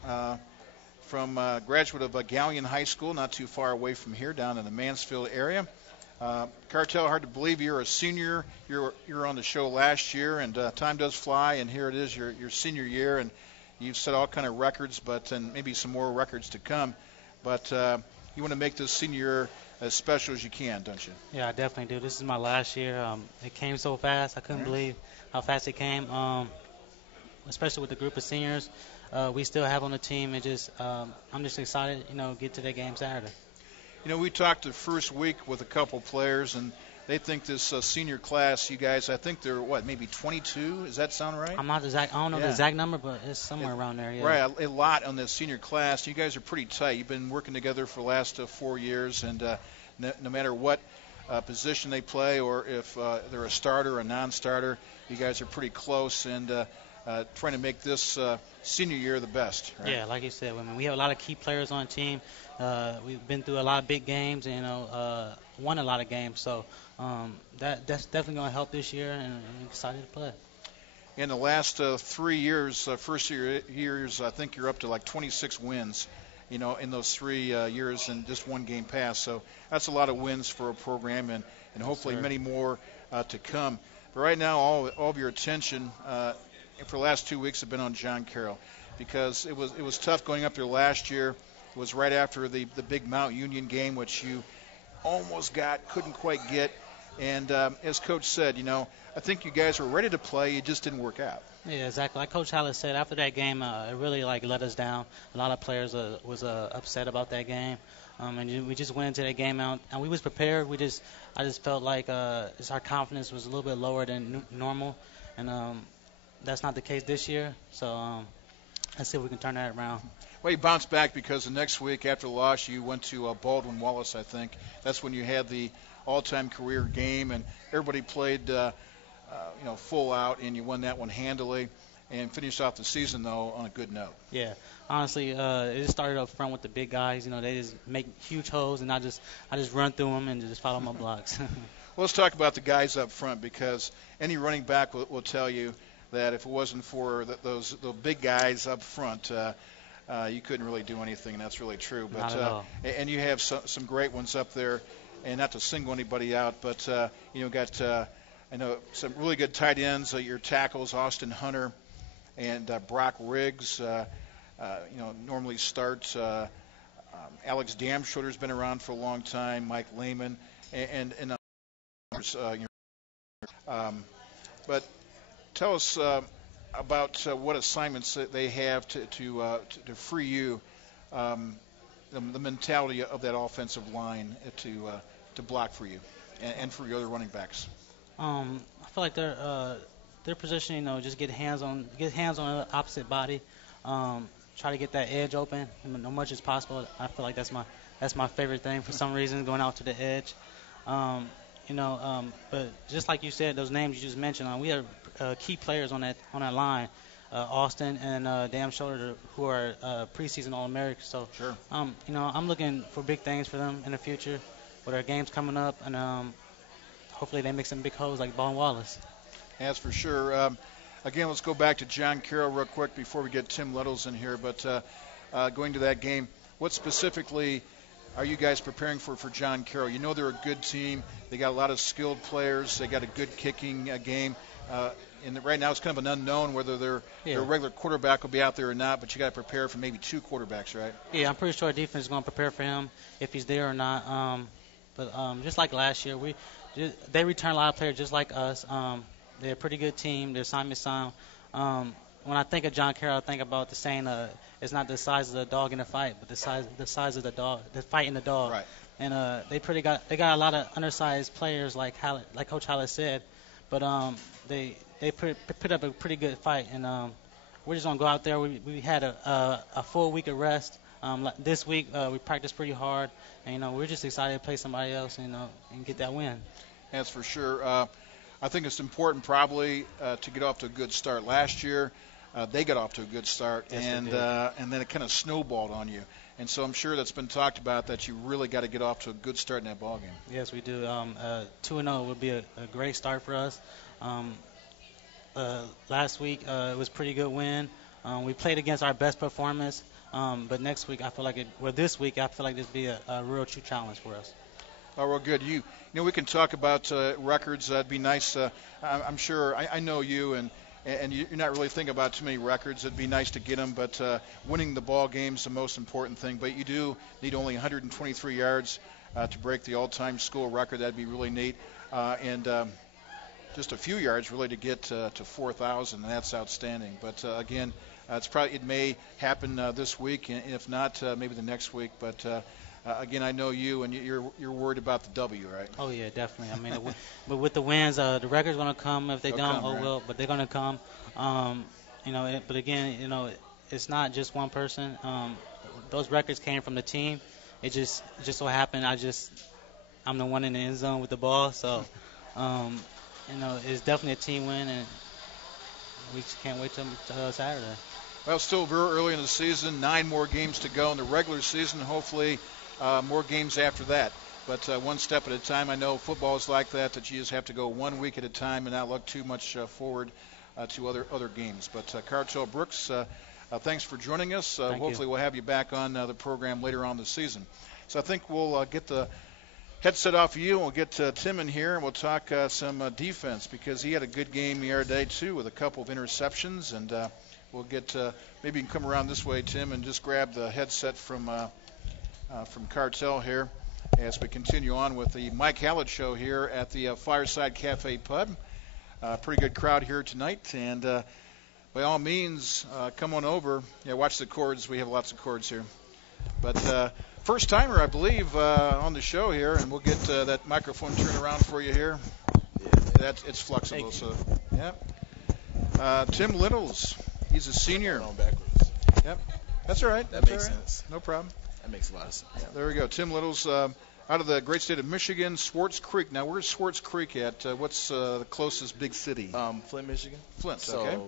from graduate of Galleon High School, not too far away from here, down in the Mansfield area. Cartel, hard to believe you're a senior. You're on the show last year, and time does fly, and here it is, your senior year, and you've set all kind of records, and maybe some more records to come. But you want to make this senior year as special as you can, don't you? Yeah, I definitely do. This is my last year. It came so fast. I couldn't believe how fast it came, especially with the group of seniors we still have on the team. I'm just excited, get to that game Saturday. We talked the first week with a couple players, and they think this senior class, you guys, I think they're, maybe 22? Does that sound right? I don't know the exact number, but it's somewhere around there, yeah. Right, a lot on this senior class. You guys are pretty tight. You've been working together for the last 4 years, and no matter what position they play or if they're a starter or a non-starter, you guys are pretty close and trying to make this senior year the best, right? Yeah, like you said, we have a lot of key players on the team. We've been through a lot of big games and won a lot of games, so that's definitely going to help this year, and I'm excited to play. In the last 3 years, first years, I think you're up to like 26 wins, in those 3 years and just one game pass. So that's a lot of wins for a program, and hopefully many more to come. But right now, all of your attention for the last 2 weeks have been on John Carroll, because it was tough going up there last year. It was right after the big Mount Union game, which you almost couldn't quite get. And as Coach said, I think you guys were ready to play. It just didn't work out. Yeah, exactly. Like Coach Hallett said, after that game, it really let us down. A lot of players was upset about that game, and we just went into that game out, and we was prepared. I just felt like our confidence was a little bit lower than normal, and that's not the case this year. So let's see if we can turn that around. Well, you bounced back because the next week after the loss, you went to Baldwin Wallace, I think. That's when you had the all-time career game, and everybody played, full out, and you won that one handily. and finish off the season, though, on a good note. Yeah, honestly, it just started up front with the big guys. They just make huge holes, and I just run through them and just follow my blocks. Well, let's talk about the guys up front, because any running back will tell you that if it wasn't for those big guys up front, you couldn't really do anything, and that's really true. But Not at all. And you have some great ones up there, and not to single anybody out, but got I know some really good tight ends. Your tackles, Austin Hunter and Brock Riggs, normally starts. Alex Damschroeder's been around for a long time. Mike Lehman and others. But tell us about what assignments that they have to free you, the mentality of that offensive line to block for you and for your other running backs. I feel like their position, just get hands on the opposite body, try to get that edge open as much as possible. I feel like that's my favorite thing for some reason, going out to the edge. But just like you said, those names you just mentioned, we have key players on that line, Austin and Damschroeder, who are preseason All-Americans. So, sure. I'm looking for big things for them in the future with our games coming up, and hopefully they make some big holes like Ball and Wallace. That's for sure. Again, let's go back to John Carroll real quick before we get Tim Littles in here. But going to that game, what specifically are you guys preparing for John Carroll? You know they're a good team. They got a lot of skilled players. They got a good kicking game. And right now it's kind of an unknown whether their regular quarterback will be out there or not, but you got to prepare for maybe two quarterbacks, right? Yeah, I'm pretty sure our defense is going to prepare for him if he's there or not. But just like last year, they return a lot of players just like us. They're a pretty good team. They're assignment sound. When I think of John Carroll, I think about the saying, it's not the size of the dog in the fight, but the size of the dog, the fight in the dog. Right. And they got a lot of undersized players like Hallett, like Coach Hallett said, but they put up a pretty good fight, and we're just gonna go out there. We had a full week of rest. This week we practiced pretty hard, and we're just excited to play somebody else and get that win. That's for sure. I think it's important probably to get off to a good start. Last year, they got off to a good start, yes, and then it kind of snowballed on you. And so I'm sure that's been talked about, that you really got to get off to a good start in that ball game. Yes, we do. 2-0 would be a great start for us. Last week it was a pretty good win. We played against our best performance, but next week this week I feel like this would be a real true challenge for us. Oh, well, good. You know, we can talk about records. That'd be nice. I'm sure. I know you, and you're not really thinking about too many records. It'd be nice to get them, but winning the ball game's the most important thing. But you do need only 123 yards to break the all-time school record. That'd be really neat. And just a few yards really to get to 4,000, and that's outstanding. But again, it may happen this week, and if not, maybe the next week. But again, I know you, and you're worried about the W, right? Oh yeah, definitely. I mean, but with the wins, the record's going to come. If they don't, well, but they're going to come. But again, it's not just one person. Those records came from the team. It just so happened I'm the one in the end zone with the ball. So, it's definitely a team win, and we just can't wait till Saturday. Well, still very early in the season. 9 more games to go in the regular season. Hopefully, more games after that. But one step at a time. I know football is like that you just have to go 1 week at a time and not look too much forward to other games. But Cartel Brooks, thanks for joining us. Hopefully we'll have you back on the program later on this season. So I think we'll get the headset off of you, and we'll get Tim in here, and we'll talk some defense, because he had a good game the other day, too, with a couple of interceptions. And we'll get maybe you can come around this way, Tim, and just grab the headset from Cartel here as we continue on with the Mike Hallett Show here at the Fireside Cafe Pub. Pretty good crowd here tonight, and by all means, come on over. Yeah, watch the cords. We have lots of cords here. But first timer, I believe, on the show here, and we'll get that microphone turned around for you here. Yeah, it's flexible, so yeah. Tim Littles, he's a senior. Going backwards. Yep, that's all right. That makes sense. No problem. That makes a lot of sense. Yeah, there we go. Tim Littles, out of the great state of Michigan, Swartz Creek. Now, where's Swartz Creek at? What's the closest big city? Flint, Michigan. Flint, so okay.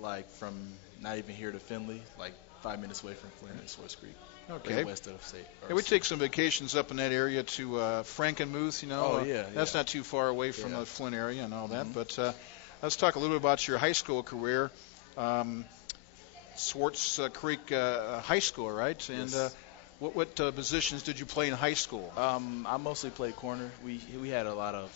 like from not even here to Findlay, like 5 minutes away from Flint and Swartz Creek. Okay. Right west of state. Yeah, we take some vacations up in that area to Frankenmuth, Oh, yeah. That's not too far away from the Flint area and all that. Mhm. But let's talk a little bit about your high school career. Swartz Creek High School, right? And Yes. what positions did you play in high school? I mostly played corner. We had a lot of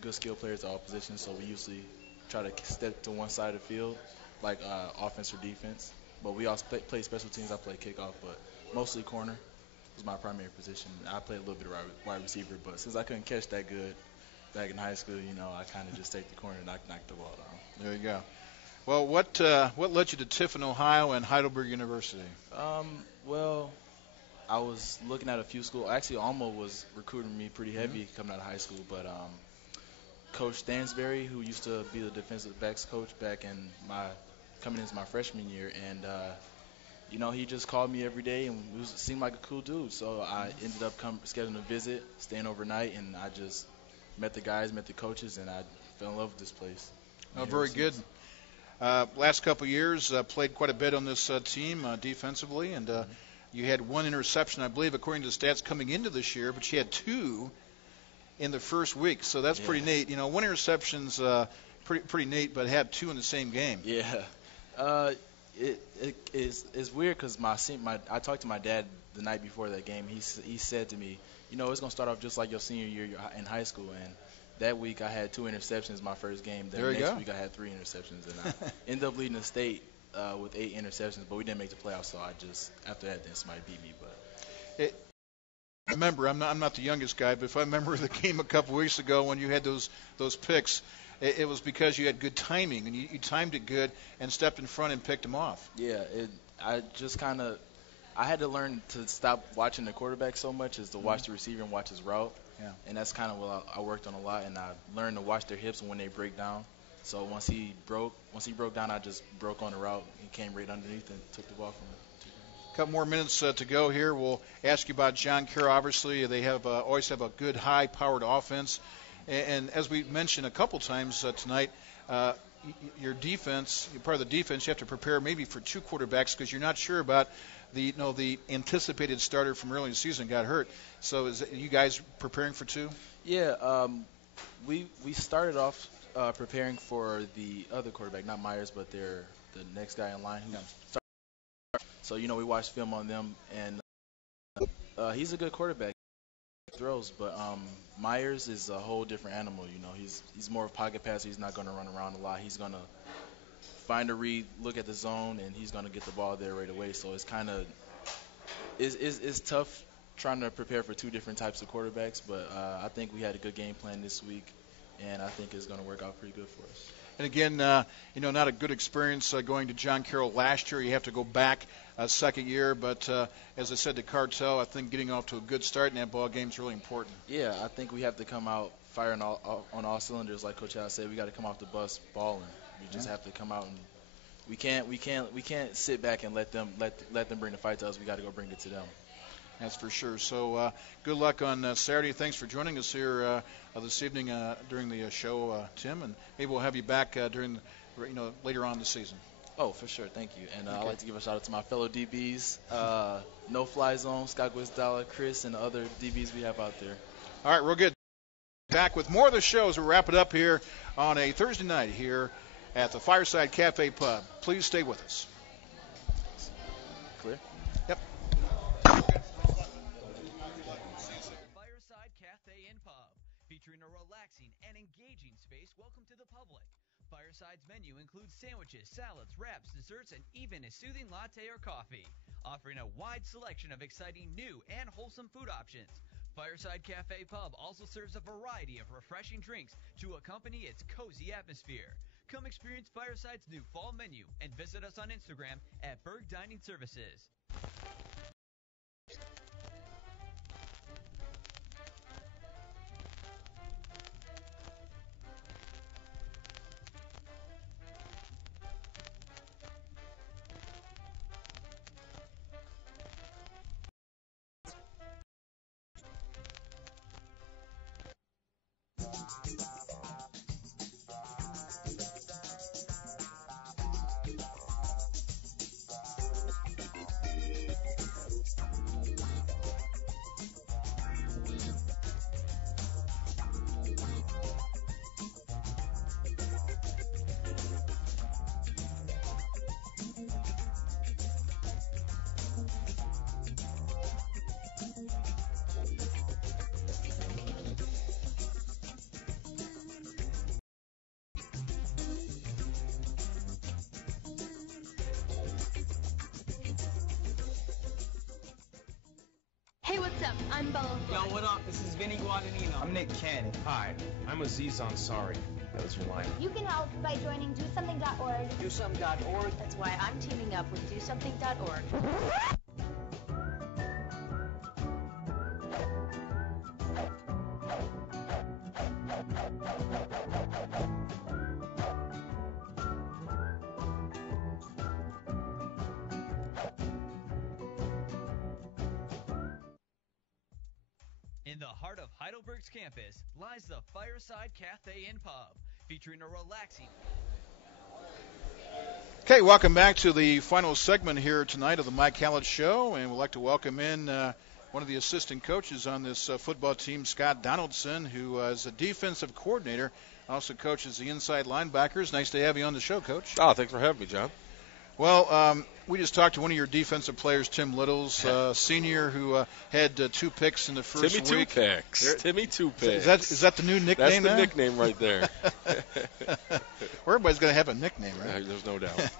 good skill players at all positions, so we usually try to step to one side of the field, like offense or defense. But we also play special teams. I play kickoff, but mostly corner was my primary position. I played a little bit of wide receiver, but since I couldn't catch that good back in high school, I kind of just take the corner and knock the ball down. There you go. Well, what led you to Tiffin, Ohio, and Heidelberg University? Well, I was looking at a few schools. Actually, Alma was recruiting me pretty heavy coming out of high school, but Coach Stansberry, who used to be the defensive backs coach back in coming into my freshman year, and he just called me every day and seemed like a cool dude. So I ended up scheduling a visit, staying overnight, and I just met the guys, met the coaches, and I fell in love with this place. Oh, very good. Last couple of years, played quite a bit on this team defensively, and you had one interception, I believe, according to the stats coming into this year, but you had two in the first week, so that's pretty neat. One interception's pretty neat, but had two in the same game. Yeah. It's weird because I talked to my dad the night before that game. He said to me, it's going to start off just like your senior year in high school, and that week I had 2 interceptions my first game. The next week I had 3 interceptions, and I ended up leading the state with 8 interceptions, but we didn't make the playoffs, so after that, then somebody beat me. But remember, I'm not the youngest guy, but if I remember the game a couple weeks ago when you had those picks, it was because you had good timing, and you timed it good and stepped in front and picked them off. Yeah, I had to learn to stop watching the quarterback so much as to watch the receiver and watch his route. Yeah. And that's kind of what I worked on a lot, and I learned to watch their hips when they break down. So once he broke down, I just broke on the route and came right underneath and took the ball from him. A couple more minutes to go here. We'll ask you about John Carroll. Obviously, they always have a good, high-powered offense. And as we mentioned a couple times tonight, your defense, part of the defense, you have to prepare maybe for 2 quarterbacks because you're not sure about the anticipated starter from early in the season got hurt. So are you guys preparing for 2? Yeah, we started off preparing for the other quarterback, not Myers, but the next guy in line who started. So we watched film on them, and he's a good quarterback. He throws, but Myers is a whole different animal. He's more of a pocket passer. He's not going to run around a lot. He's going to find a read, look at the zone, and he's going to get the ball there right away. So it's kind of it's tough trying to prepare for 2 different types of quarterbacks, but I think we had a good game plan this week, and I think it's going to work out pretty good for us. And again, not a good experience going to John Carroll last year. You have to go back a second year, but as I said to Cartel, I think getting off to a good start in that ball game is really important. Yeah, I think we have to come out firing on all cylinders, like Coach Hallett said. We got to come off the bus balling. We just have to come out, and we can't sit back and let them bring the fight to us. We got to go bring it to them. That's for sure. So good luck on Saturday. Thanks for joining us here this evening during the show, Tim, and maybe we'll have you back during later on in the season. Oh, for sure. Thank you. And I'd like to give a shout out to my fellow DBs, No Fly Zone, Scott Guisdala, Chris, and the other DBs we have out there. All right, real good. Back with more of the show as we wrap it up here on a Thursday night here at the Fireside Cafe Pub. Please stay with us. Clear? Yep. Fireside Cafe and Pub, featuring a relaxing and engaging space welcome to the public. Fireside's menu includes sandwiches, salads, wraps, desserts, and even a soothing latte or coffee, offering a wide selection of exciting new and wholesome food options. Fireside Cafe Pub also serves a variety of refreshing drinks to accompany its cozy atmosphere. Come experience Fireside's new fall menu and visit us on Instagram at Berg Dining Services. I'm Bella. Yo, what up? This is Vinny Guadagnino. I'm Nick Cannon. Hi, I'm Aziz Ansari. That was your line. You can help by joining DoSomething.org. DoSomething.org. That's why I'm teaming up with DoSomething.org. In the heart of Heidelberg's campus lies the Fireside Cafe and Pub, featuring a relaxing... Okay, welcome back to the final segment here tonight of the Mike Hallett Show, and we'd like to welcome in one of the assistant coaches on this football team, Scott Donaldson, who is a defensive coordinator, also coaches the inside linebackers. Nice to have you on the show, Coach. Oh, thanks for having me, John. Well, we just talked to one of your defensive players, Tim Littles, senior, who had 2 picks in the first Timmy week. Timmy Two Picks. Is that the new nickname? That's the nickname right there. Well, everybody's going to have a nickname, right? There's no doubt.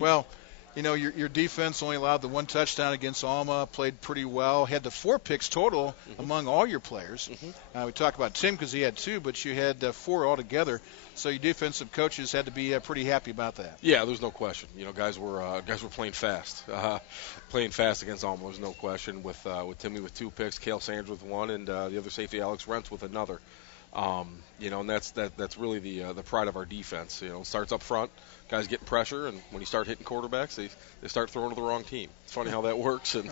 Well, you know, your defense only allowed the 1 touchdown against Alma, played pretty well, had the 4 picks total among all your players. We talked about Tim because he had 2, but you had 4 altogether. So your defensive coaches had to be pretty happy about that. Yeah, there's no question. You know, guys were playing fast, against Alma. There's no question. With Timmy with 2 picks, Cale Sanders with 1, and the other safety Alex Rentz with another. You know, and that's really the pride of our defense. You know, it starts up front, guys getting pressure, and when you start hitting quarterbacks, they start throwing to the wrong team. It's funny how that works, and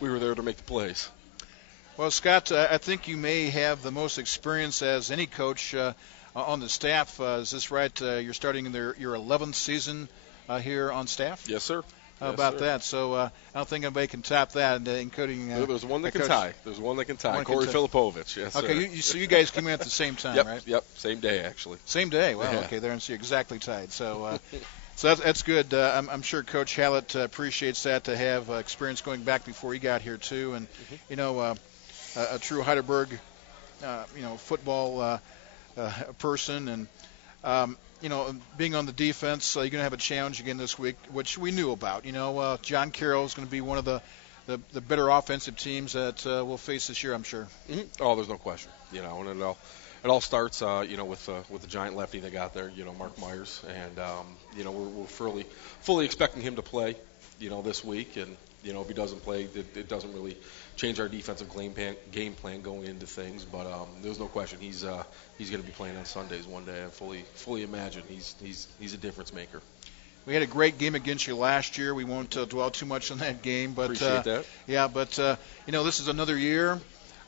we were there to make the plays. Well, Scott, I think you may have the most experience as any coach on the staff. Is this right? You're starting in your 11th season here on staff? Yes, sir. How about that? So I don't think anybody can top that, including there's one that can tie. There's one that can tie. Corey Filipovich. Yes, okay, sir. So you guys came in at the same time, yep, right? Yep, same day, actually. Same day. Wow, Yeah. okay, there, and so you're exactly tied. So so that's good. I'm sure Coach Hallett appreciates that, to have experience going back before he got here, too. And, you know, a true Heidelberg, football person. And, you know, being on the defense, you're going to have a challenge again this week, which we knew about. You know, John Carroll is going to be one of the better offensive teams that we'll face this year, I'm sure. Oh, there's no question. You know, and it all starts, with the giant lefty they got there, Mark Myers, and we're fully expecting him to play, this week, and if he doesn't play, it doesn't really change our defensive game plan going into things. But there's no question he's going to be playing on Sundays one day. I fully imagine he's a difference maker. We had a great game against you last year. We won't dwell too much on that game, but appreciate that. Yeah, but this is another year.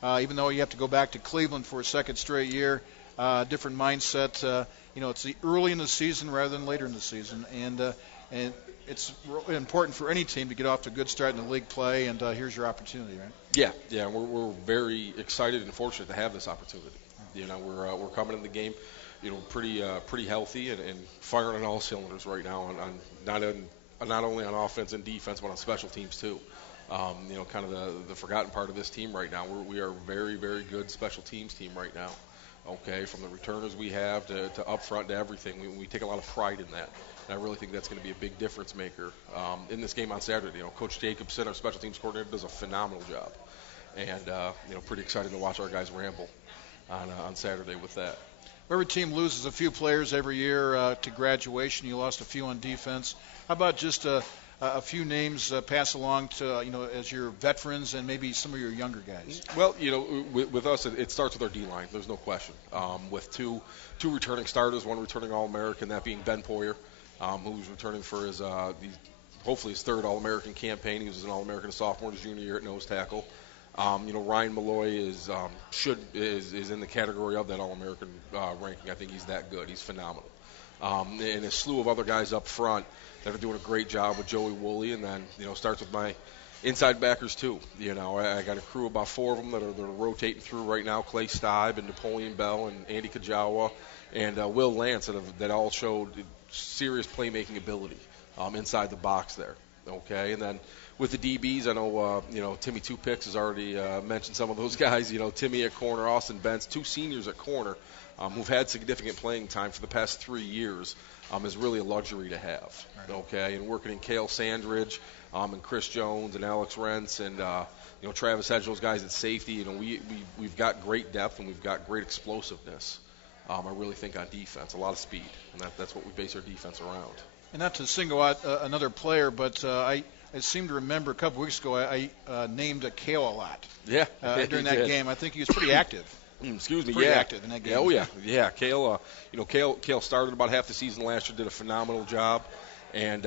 Even though you have to go back to Cleveland for a second straight year, different mindset. It's early in the season rather than later in the season, and it's really important for any team to get off to a good start in the league play. And here's your opportunity, right? Yeah. We're very excited and fortunate to have this opportunity. We're coming in the game, pretty healthy and firing on all cylinders right now. Not only on offense and defense, but on special teams too. Kind of the forgotten part of this team right now. We are a very, very good special teams team right now. Okay, from the returners we have to up front to everything. We take a lot of pride in that. And I really think that's going to be a big difference maker in this game on Saturday. Coach Jacobson, our special teams coordinator, does a phenomenal job. And, pretty excited to watch our guys ramble on Saturday with that. Every team loses a few players every year to graduation. You lost a few on defense. How about just a few names pass along to, as your veterans and maybe some of your younger guys? Well, with us, it starts with our D-line. There's no question. With two returning starters, one returning All-American, that being Ben Poyer, who's returning for his hopefully his 3rd All-American campaign. He was an All-American sophomore to junior year at nose tackle. Ryan Malloy is in the category of that All-American ranking. I think he's that good. He's phenomenal. And a slew of other guys up front that are doing a great job with Joey Woolley, and then starts with my inside backers too. I got a crew of about 4 of them that are rotating through right now: Clay Stibe and Napoleon Bell and Andy Kajawa and Will Lance that all showed serious playmaking ability inside the box there. Okay, and then with the DBs, I know Timmy Two Picks has already mentioned some of those guys. Timmy at corner, Austin Bentz, 2 seniors at corner, who've had significant playing time for the past 3 years. Is really a luxury to have. Right. Okay, and working in Cale Sandridge and Chris Jones and Alex Rentz and Travis Hedge, those guys at safety. We've got great depth and we've got great explosiveness. I really think on defense, a lot of speed, and that's what we base our defense around. And not to single out another player, but I seem to remember a couple weeks ago I named Kale a lot. Yeah. During that game, I think he was pretty active. Excuse me. Pretty yeah. active in that game. Oh yeah. Kale. Kale started about half the season last year, did a phenomenal job, and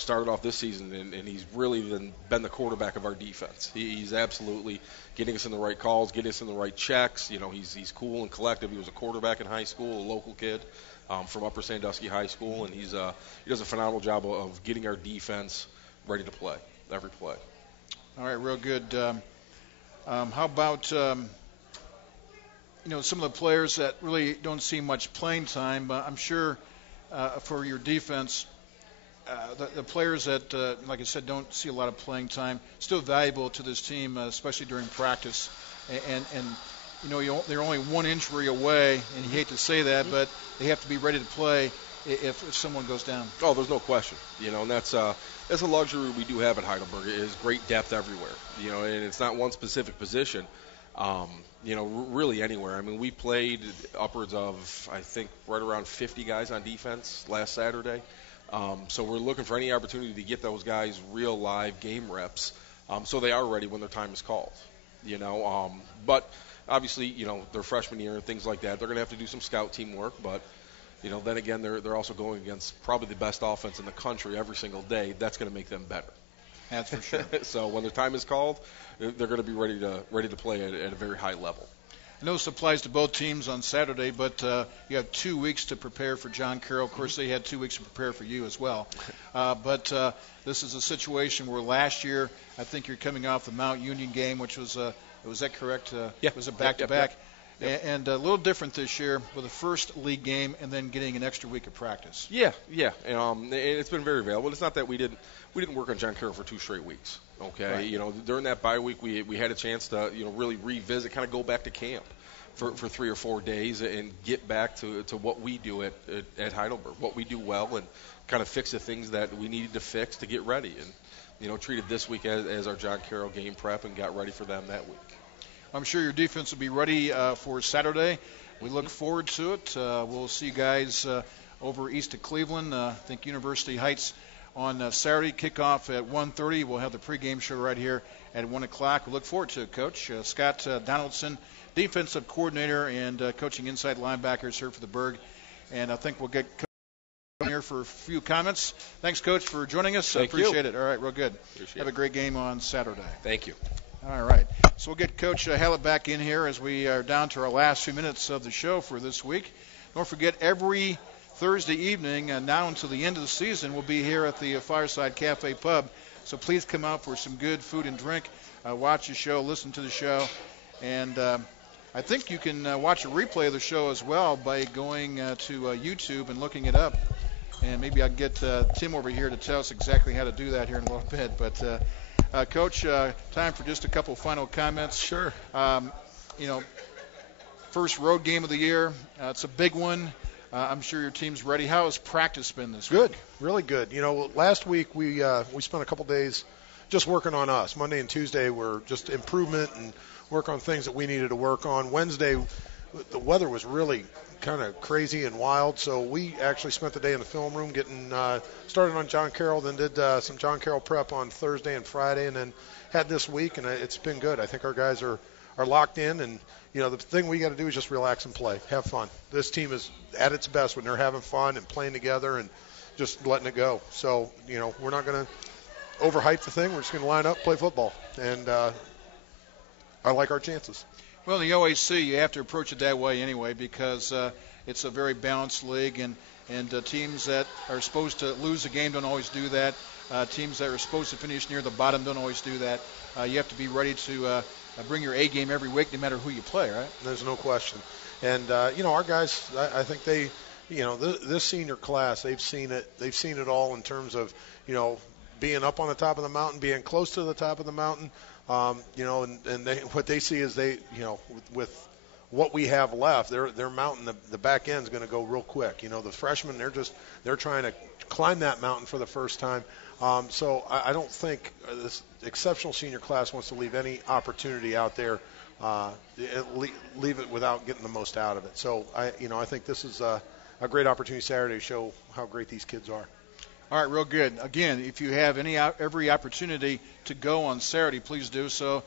started off this season, and he's really been the quarterback of our defense. He's absolutely getting us in the right calls, getting us in the right checks. He's cool and collective. He was a quarterback in high school, a local kid from Upper Sandusky High School, and he does a phenomenal job of getting our defense ready to play every play. All right, real good. How about some of the players that really don't see much playing time? I'm sure for your defense, the players that, like I said, don't see a lot of playing time, still valuable to this team, especially during practice. And they're only one injury away, and you hate to say that, but they have to be ready to play if someone goes down. Oh, there's no question. And that's a luxury we do have at Heidelberg, is great depth everywhere. And it's not one specific position. Really anywhere. I mean, we played upwards of, I think, right around 50 guys on defense last Saturday. So we're looking for any opportunity to get those guys real live game reps, so they are ready when their time is called. But obviously, their freshman year and things like that, they're going to have to do some scout team work. But then again, they're also going against probably the best offense in the country every single day. That's going to make them better. That's for sure. So when their time is called, they're going to be ready to play at a very high level. I know this applies to both teams on Saturday, but you have 2 weeks to prepare for John Carroll. Of course, they had 2 weeks to prepare for you as well. But this is a situation where last year, I think you're coming off the Mount Union game, which was that correct? Yeah. It was a back-to-back. And a little different this year with the first league game and then getting an extra week of practice. Yeah. And it's been very valuable. It's not that we didn't work on John Carroll for 2 straight weeks. Okay, right. During that bye week, we had a chance to really revisit, kind of go back to camp for 3 or 4 days and get back to what we do at Heidelberg, what we do well, and kind of fix the things that we needed to fix to get ready, and treated this week as our John Carroll game prep and got ready for them that week. I'm sure your defense will be ready for Saturday. We look forward to it. We'll see you guys over east of Cleveland. I think University Heights on Saturday. Kickoff at 1:30. We'll have the pregame show right here at 1 o'clock. We look forward to it, Coach. Scott Donaldson, defensive coordinator and coaching inside linebackers here for the Berg. And I think we'll get Coach here for a few comments. Thanks, Coach, for joining us. Thank Appreciate you. it. All right, real good. Appreciate have a great game on Saturday. Thank you. All right. So we'll get Coach Hallett back in here as we are down to our last few minutes of the show for this week. Don't forget, every Thursday evening, now until the end of the season, we'll be here at the Fireside Cafe Pub. So please come out for some good food and drink, watch the show, listen to the show. And I think you can watch a replay of the show as well by going to YouTube and looking it up. And maybe I'll get Tim over here to tell us exactly how to do that here in a little bit. But, Coach, time for just a couple final comments. Sure. First road game of the year. It's a big one. I'm sure your team's ready. How has practice been this week? Good, really good. Last week we spent a couple days just working on us. Monday and Tuesday were just improvement and work on things that we needed to work on. Wednesday, the weather was really kind of crazy and wild, so we actually spent the day in the film room getting started on John Carroll, then did some John Carroll prep on Thursday and Friday, and then had this week, and it's been good. I think our guys are locked in, and the thing we got to do is just relax and play, have fun. This team is at its best when they're having fun and playing together and just letting it go. So, we're not going to overhype the thing. We're just going to line up, play football, and I like our chances. Well, in the OAC, you have to approach it that way anyway because it's a very balanced league, and teams that are supposed to lose a game don't always do that. Teams that are supposed to finish near the bottom don't always do that. You have to be ready to bring your A game every week, no matter who you play, right? There's no question. And our guys, I think they, this senior class, they've seen it. They've seen it all in terms of, being up on the top of the mountain, being close to the top of the mountain. And what they see is with what we have left, their mountain, the back end is going to go real quick. The freshmen, they're trying to climb that mountain for the first time. So I don't think this exceptional senior class wants to leave any opportunity out there, leave it without getting the most out of it. So I think this is a great opportunity Saturday to show how great these kids are. All right, real good. Again, if you have every opportunity to go on Saturday, please do so.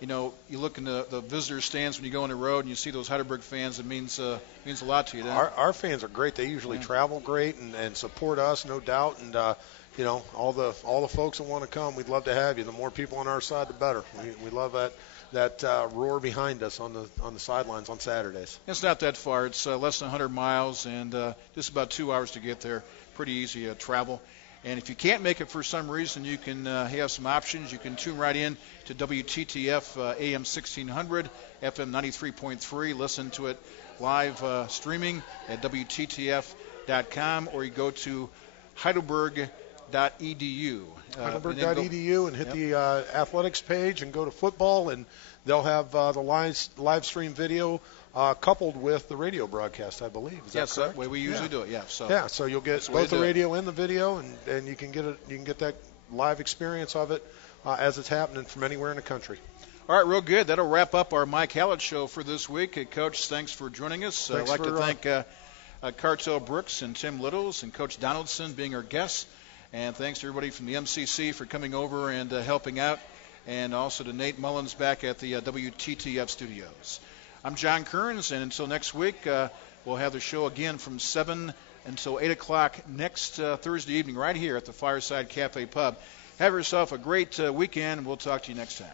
You look in the visitor stands when you go on the road and you see those Heidelberg fans. It means a lot to you. Our fans are great. They usually travel great and support us, no doubt. And all the folks that want to come, we'd love to have you. The more people on our side, the better. We love that roar behind us on the sidelines on Saturdays. It's not that far. It's less than 100 miles and just about 2 hours to get there. Pretty easy travel. And if you can't make it for some reason, you can have some options. You can tune right in to WTTF AM 1600, FM 93.3. Listen to it live streaming at WTTF.com, or you go to Heidelberg.edu. Heidelberg.edu and hit the athletics page and go to football, and they'll have the live stream video coupled with the radio broadcast, I believe. Is that correct? That's the way we usually do it. Yeah. So you'll get both the radio and the video, and you can get that live experience of it as it's happening from anywhere in the country. All right, real good. That'll wrap up our Mike Hallett show for this week. Coach, thanks for joining us. I'd like to thank Cartel Brooks and Tim Littles and Coach Donaldson being our guests. And thanks to everybody from the MCC for coming over and helping out. And also to Nate Mullins back at the WTTF studios. I'm John Kearns, and until next week, we'll have the show again from 7 until 8 o'clock next Thursday evening right here at the Fireside Cafe Pub. Have yourself a great weekend, and we'll talk to you next time.